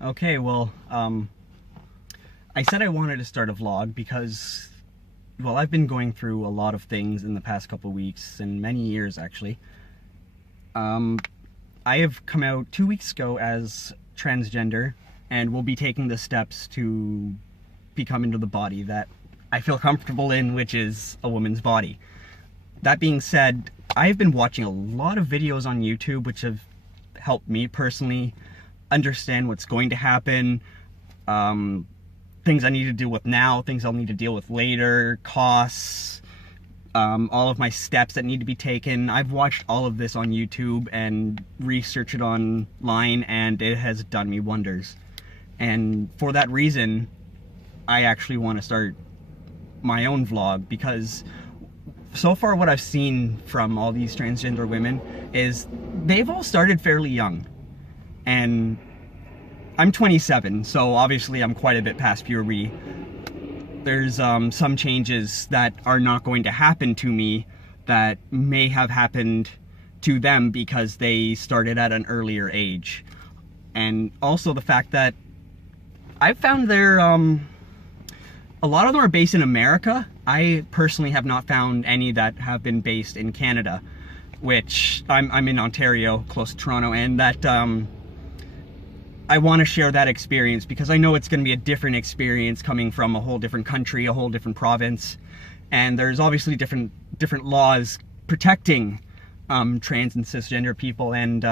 Okay, well, I said I wanted to start a vlog because, well, I've been going through a lot of things in the past couple weeks, and many years actually. I have come out 2 weeks ago as transgender, and will be taking the steps to become into the body that I feel comfortable in, which is a woman's body. That being said, I've been watching a lot of videos on YouTube which have helped me personally understand what's going to happen, things I need to deal with now, things I'll need to deal with later, costs, all of my steps that need to be taken. I've watched all of this on YouTube and researched it online, and it has done me wonders. And for that reason, I actually want to start my own vlog, because so far what I've seen from all these transgender women is they've all started fairly young. And I'm 27, so obviously I'm quite a bit past puberty. There's some changes that are not going to happen to me that may have happened to them because they started at an earlier age. And also the fact that I've found a lot of them are based in America. I personally have not found any that have been based in Canada, which I'm in Ontario, close to Toronto, and that I want to share that experience because I know it's going to be a different experience coming from a whole different country, a whole different province, and there's obviously different laws protecting trans and cisgender people, and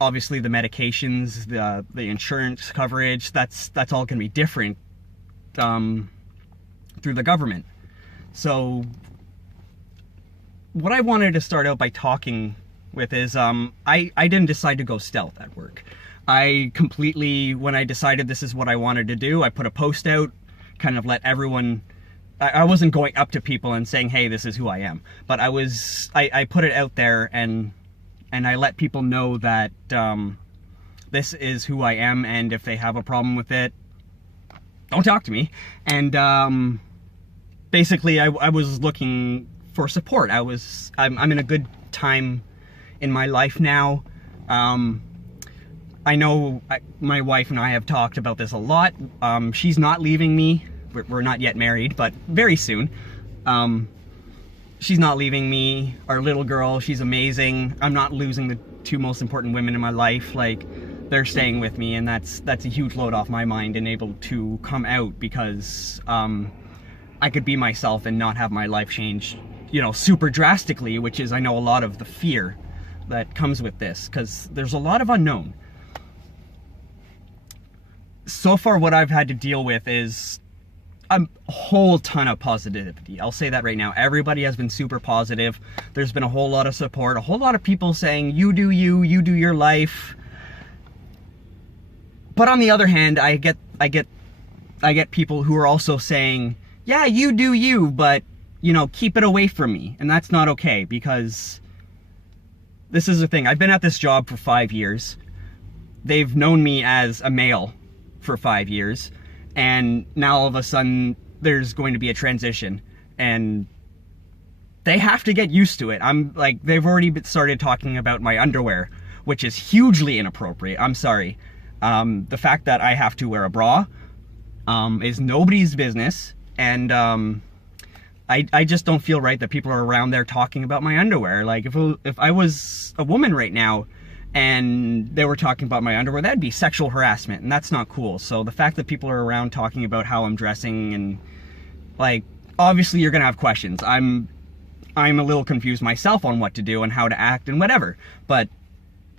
obviously the medications, the insurance coverage, that's all going to be different through the government. So what I wanted to start out by talking with is I didn't decide to go stealth at work. I completely, when I decided this is what I wanted to do, I put a post out, kind of let everyone, I wasn't going up to people and saying, hey, this is who I am, but I put it out there, and I let people know that this is who I am, and if they have a problem with it, don't talk to me. And basically I was looking for support. I'm in a good time in my life now. I know my wife and I have talked about this a lot. She's not leaving me. We're not yet married, but very soon. She's not leaving me. Our little girl, she's amazing. I'm not losing the two most important women in my life. Like, they're staying with me, and that's a huge load off my mind, and able to come out because I could be myself and not have my life change, you know, super drastically, which is, I know, a lot of the fear that comes with this, because there's a lot of unknown. So far what I've had to deal with is a whole ton of positivity. I'll say that right now. Everybody has been super positive. There's been a whole lot of support, a whole lot of people saying, you do you, you do your life. But on the other hand, I get people who are also saying, yeah, you do you, but, you know, keep it away from me. And that's not okay, because this is the thing. I've been at this job for 5 years. They've known me as a male for 5 years. And now all of a sudden there's going to be a transition, and they have to get used to it. I'm like, they've already started talking about my underwear, which is hugely inappropriate. I'm sorry. The fact that I have to wear a bra is nobody's business. And I just don't feel right that people are around there talking about my underwear. Like, if I was a woman right now and they were talking about my underwear, that'd be sexual harassment, and that's not cool. So the fact that people are around talking about how I'm dressing, and, like, obviously you're gonna have questions. I'm a little confused myself on what to do and how to act and whatever, but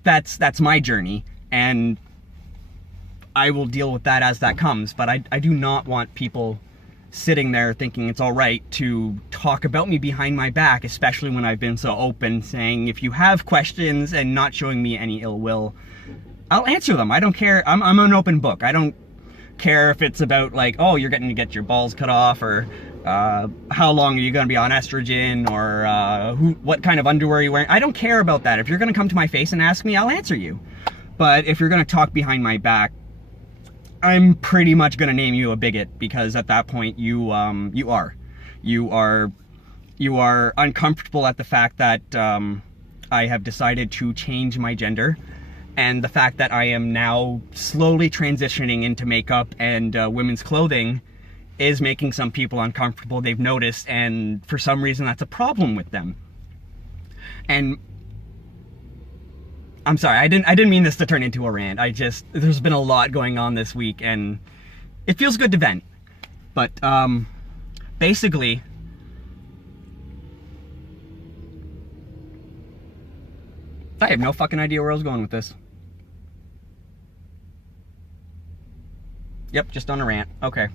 that's my journey, and I will deal with that as that comes. But I do not want people sitting there thinking it's all right to talk about me behind my back, especially when I've been so open, saying if you have questions, and not showing me any ill will, I'll answer them. I don't care. I'm an open book. I don't care if it's about, like, oh, you're getting to get your balls cut off, or how long are you going to be on estrogen, or what kind of underwear you're wearing. I don't care about that. If you're going to come to my face and ask me, I'll answer you. But if you're going to talk behind my back, I'm pretty much gonna name you a bigot, because at that point you are uncomfortable at the fact that I have decided to change my gender, And the fact that I am now slowly transitioning into makeup and women's clothing is making some people uncomfortable. They've noticed, and for some reason that's a problem with them. And I'm sorry, I didn't mean this to turn into a rant. There's been a lot going on this week, and it feels good to vent. But basically, I have no fucking idea where I was going with this. Yep, just on a rant. Okay.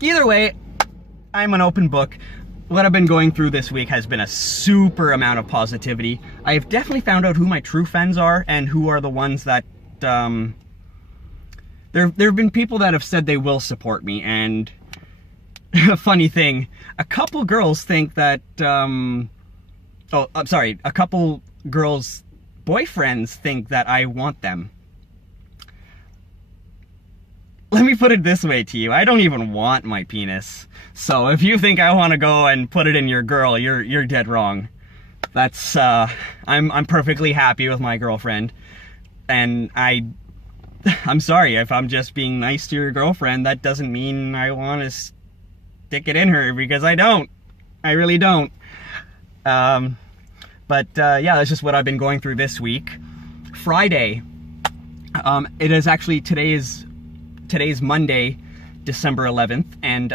Either way, I'm an open book. What I've been going through this week has been a super amount of positivity. I have definitely found out who my true friends are and who are the ones that, there have been people that have said they will support me, and a funny thing, a couple girls think that, a couple girls' boyfriends think that I want them. Let me put it this way to you, I don't even want my penis. So if you think I want to go and put it in your girl, you're dead wrong. That's, I'm perfectly happy with my girlfriend. And I'm sorry, if I'm just being nice to your girlfriend, that doesn't mean I want to stick it in her, because I don't. I really don't. Yeah, that's just what I've been going through this week. Friday, it is actually, today's Monday, December 11th, and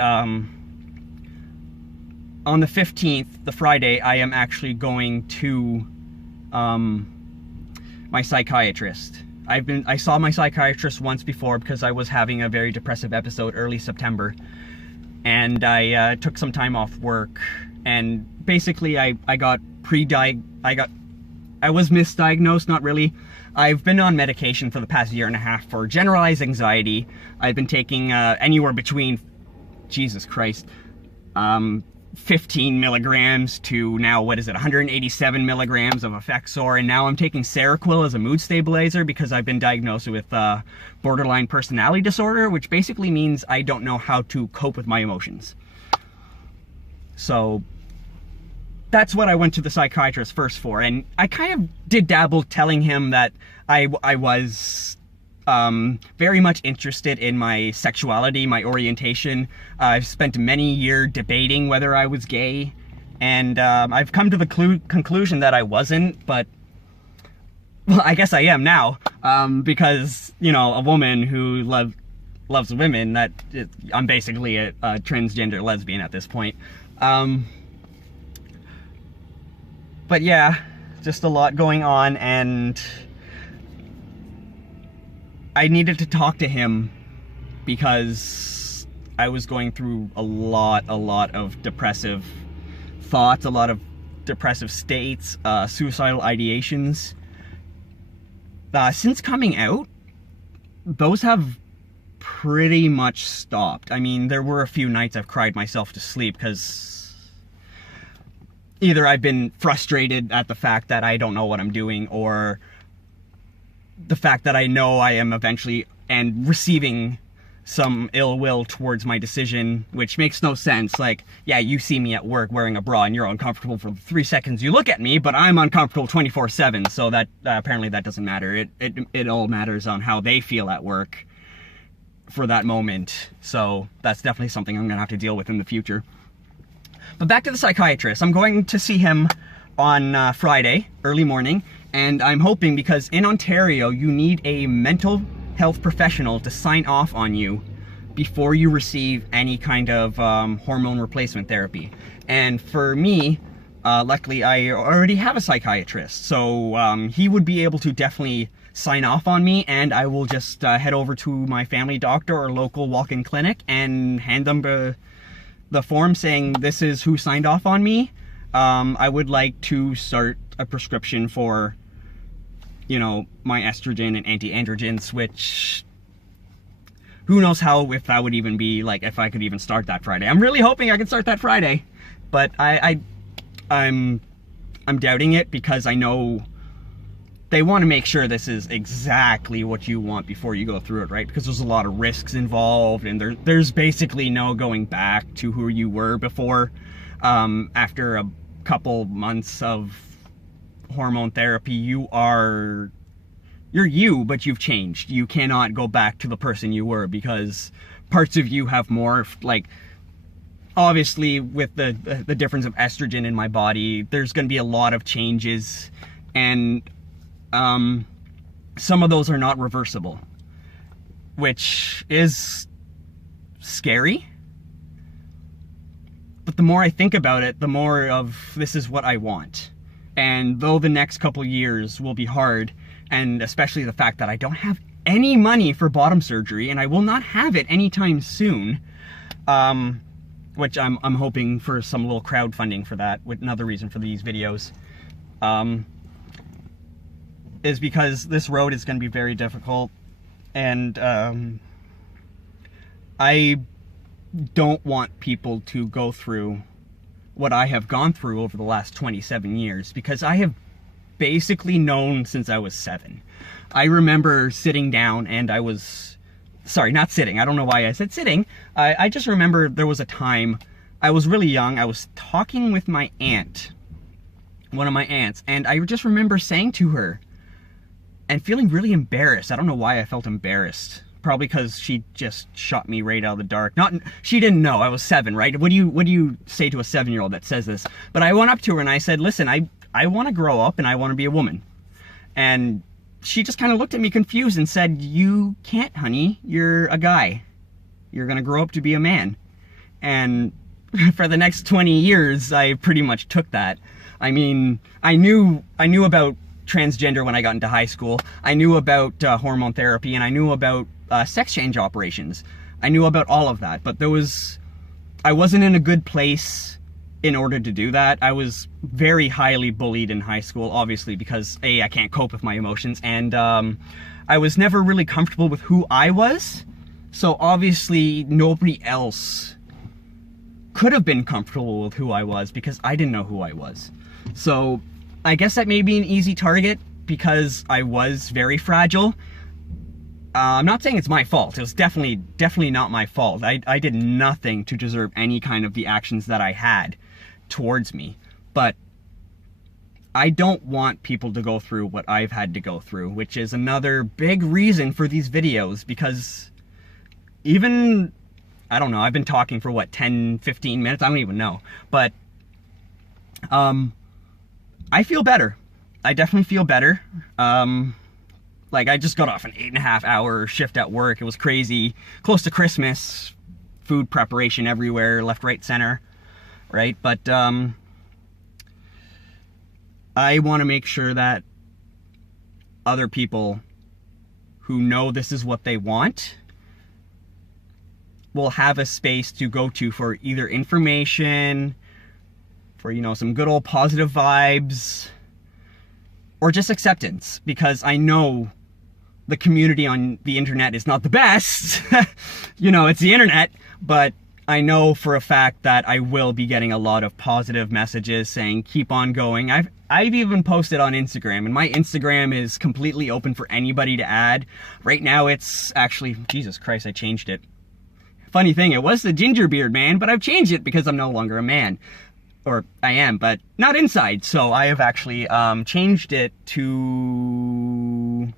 on the 15th, the Friday, I am actually going to my psychiatrist. I saw my psychiatrist once before because I was having a very depressive episode early September, and I took some time off work, and basically I was misdiagnosed, not really. I've been on medication for the past year and a half for generalized anxiety. I've been taking anywhere between, Jesus Christ, 15 milligrams to now, 187 milligrams of Effexor, and now I'm taking Seroquel as a mood stabilizer because I've been diagnosed with borderline personality disorder, which basically means I don't know how to cope with my emotions. So that's what I went to the psychiatrist first for, and I kind of did dabble telling him that I was very much interested in my sexuality, my orientation. I've spent many years debating whether I was gay, and I've come to the conclusion that I wasn't, but well, I guess I am now, because, you know, a woman who loves women, I'm basically a transgender lesbian at this point. But yeah, just a lot going on, and I needed to talk to him because I was going through a lot of depressive thoughts, a lot of depressive states, suicidal ideations. Since coming out, those have pretty much stopped. I mean, there were a few nights I've cried myself to sleep because either I've been frustrated at the fact that I don't know what I'm doing, or the fact that I know I am eventually and receiving some ill will towards my decision, which makes no sense. Like, yeah, you see me at work wearing a bra and you're uncomfortable for 3 seconds you look at me, but I'm uncomfortable 24/7, so that apparently that doesn't matter. It all matters on how they feel at work for that moment. So that's definitely something I'm gonna have to deal with in the future. But back to the psychiatrist. I'm going to see him on Friday, early morning, and I'm hoping, because in Ontario, you need a mental health professional to sign off on you before you receive any kind of hormone replacement therapy. And for me, luckily, I already have a psychiatrist, so he would be able to definitely sign off on me, and I will just head over to my family doctor or local walk-in clinic and hand them the form saying this is who signed off on me. I would like to start a prescription for, you know, my estrogen and anti-androgens, which who knows if that would even be, like, if I could even start that Friday. I'm really hoping I can start that Friday, but I'm doubting it because I know they want to make sure this is exactly what you want before you go through it, right? Because there's a lot of risks involved, and there's basically no going back to who you were before, after couple months of hormone therapy, you're you, but you've changed. You cannot go back to the person you were because parts of you have morphed. Like, obviously with the difference of estrogen in my body, there's going to be a lot of changes, and some of those are not reversible, which is scary. But the more I think about it, the more of this is what I want. And though the next couple years will be hard, and especially the fact that I don't have any money for bottom surgery, and I will not have it anytime soon, which I'm hoping for some little crowdfunding for that, with another reason for these videos, is because this road is going to be very difficult, and I don't want people to go through what I have gone through over the last 27 years, because I have basically known since I was 7. I remember sitting down, and I was, sorry, not sitting, I don't know why I said sitting, I just remember there was a time, I was really young, I was talking with my aunt, one of my aunts, and I just remember saying to her, and feeling really embarrassed. I don't know why I felt embarrassed. Probably because she just shot me right out of the dark. She didn't know. I was 7, right? What do you say to a 7-year-old that says this? But I went up to her and I said, listen, I want to grow up and I want to be a woman. And she just kind of looked at me confused and said, you can't, honey. You're a guy. You're going to grow up to be a man. And for the next 20 years, I pretty much took that. I mean, I knew about transgender when I got into high school. I knew about hormone therapy, and I knew about sex change operations. I knew about all of that, but I wasn't in a good place in order to do that. I was very highly bullied in high school, obviously, because I can't cope with my emotions, and I was never really comfortable with who I was, so obviously nobody else could have been comfortable with who I was because I didn't know who I was. So I guess that may be an easy target because I was very fragile. I'm not saying it's my fault. It was definitely not my fault. I did nothing to deserve any kind of the actions that I had towards me. But I don't want people to go through what I've had to go through, which is another big reason for these videos, because even, I don't know, I've been talking for what, 10, 15 minutes? I don't even know. But I feel better. I definitely feel better. Like, I just got off an 8.5-hour shift at work. It was crazy. Close to Christmas. Food preparation everywhere, left, right, center. Right? But, I want to make sure that other people who know this is what they want will have a space to go to for either information, for, you know, some good old positive vibes, or just acceptance, because I know the community on the internet is not the best. You know, it's the internet, but I know for a fact that I will be getting a lot of positive messages saying, keep on going. I've even posted on Instagram, and my Instagram is completely open for anybody to add. Right now it's actually, Jesus Christ, I changed it. Funny thing, it was the ginger beard man, but I've changed it because I'm no longer a man. Or I am, but not inside. So I have actually changed it to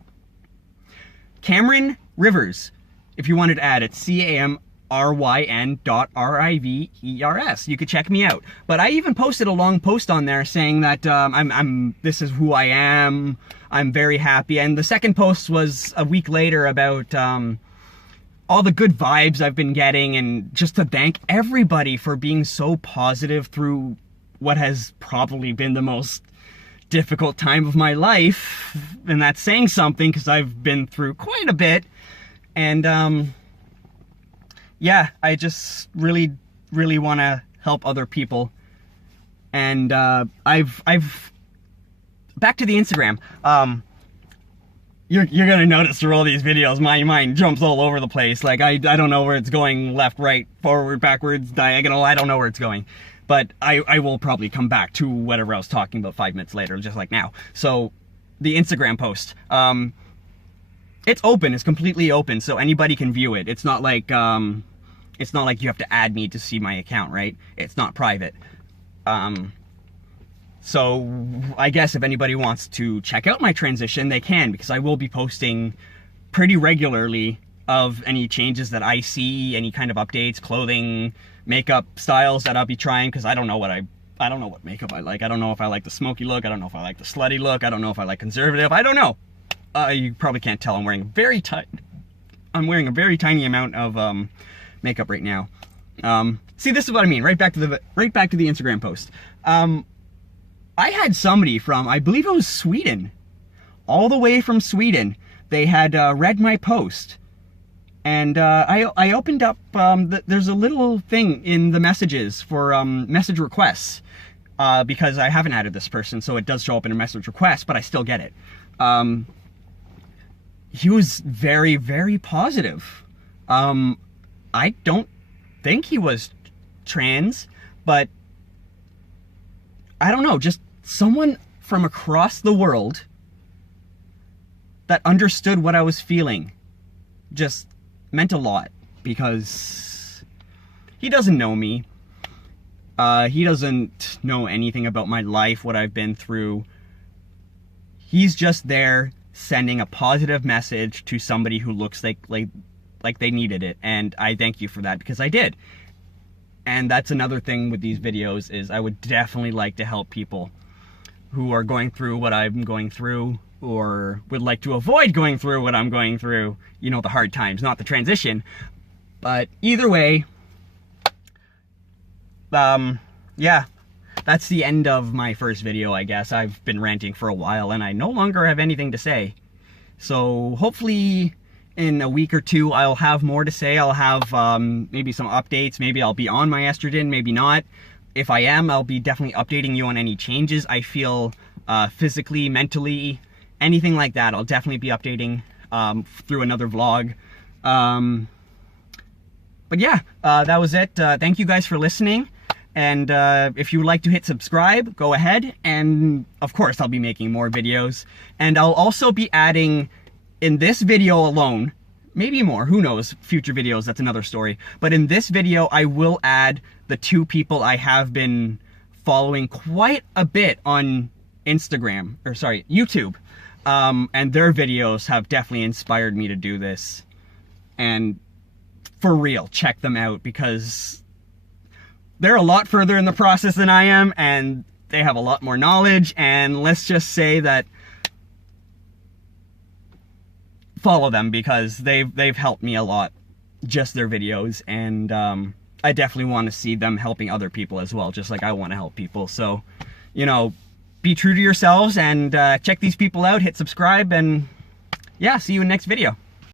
Cameron Rivers. If you wanted to add it, CAMRYN.RIVERS. You could check me out. But I even posted a long post on there saying that this is who I am. I'm very happy. And the second post was a week later about all the good vibes I've been getting, and just to thank everybody for being so positive through what has probably been the most difficult time of my life. And that's saying something, because I've been through quite a bit. And yeah, I just really want to help other people. And I've back to the Instagram. You're gonna notice through all these videos, my mind jumps all over the place. Like, I don't know where it's going, left, right, forward, backwards, diagonal, I don't know where it's going. But I will probably come back to whatever I was talking about 5 minutes later, just like now. So, the Instagram post. It's open, it's completely open, so anybody can view it. It's not like you have to add me to see my account, right? It's not private. So I guess if anybody wants to check out my transition, they can, because I will be posting pretty regularly of any changes that I see, any kind of updates, clothing, makeup styles that I'll be trying, because I don't know what makeup I like. I don't know if I like the smoky look. I don't know if I like the slutty look. I don't know if I like conservative. I don't know. You probably can't tell. I'm wearing a very tiny amount of makeup right now. See, this is what I mean. Right back to the Instagram post. I had somebody from, I believe it was Sweden, all the way from Sweden. They had read my post, and I opened up. There's a little thing in the messages for message requests, because I haven't added this person, so it does show up in a message request, but I still get it. He was very, very positive. I don't think he was trans, but I don't know, just someone from across the world that understood what I was feeling just meant a lot, because he doesn't know me. He doesn't know anything about my life, what I've been through. He's just there sending a positive message to somebody who looks like they needed it, and I thank you for that, because I did. And that's another thing with these videos, is I would definitely like to help people who are going through what I'm going through, or would like to avoid going through what I'm going through. You know, the hard times, not the transition. But either way, yeah, that's the end of my first video, I guess. I've been ranting for a while, and I no longer have anything to say. So hopefully in a week or two, I'll have more to say. I'll have maybe some updates. Maybe I'll be on my estrogen, maybe not. If I am, I'll be definitely updating you on any changes I feel physically, mentally, anything like that. I'll definitely be updating through another vlog. But yeah, that was it. Thank you guys for listening. And if you would like to hit subscribe, go ahead. And of course, I'll be making more videos. And I'll also be adding, in this video alone, maybe more, who knows, future videos, that's another story. But in this video, I will add the two people I have been following quite a bit on Instagram, or sorry, YouTube. And their videos have definitely inspired me to do this. And for real, check them out, because they're a lot further in the process than I am, and they have a lot more knowledge, and let's just say that follow them, because they've helped me a lot, just their videos, and I definitely want to see them helping other people as well, just like I want to help people. So, you know, be true to yourselves, and check these people out, hit subscribe, and yeah, see you in the next video.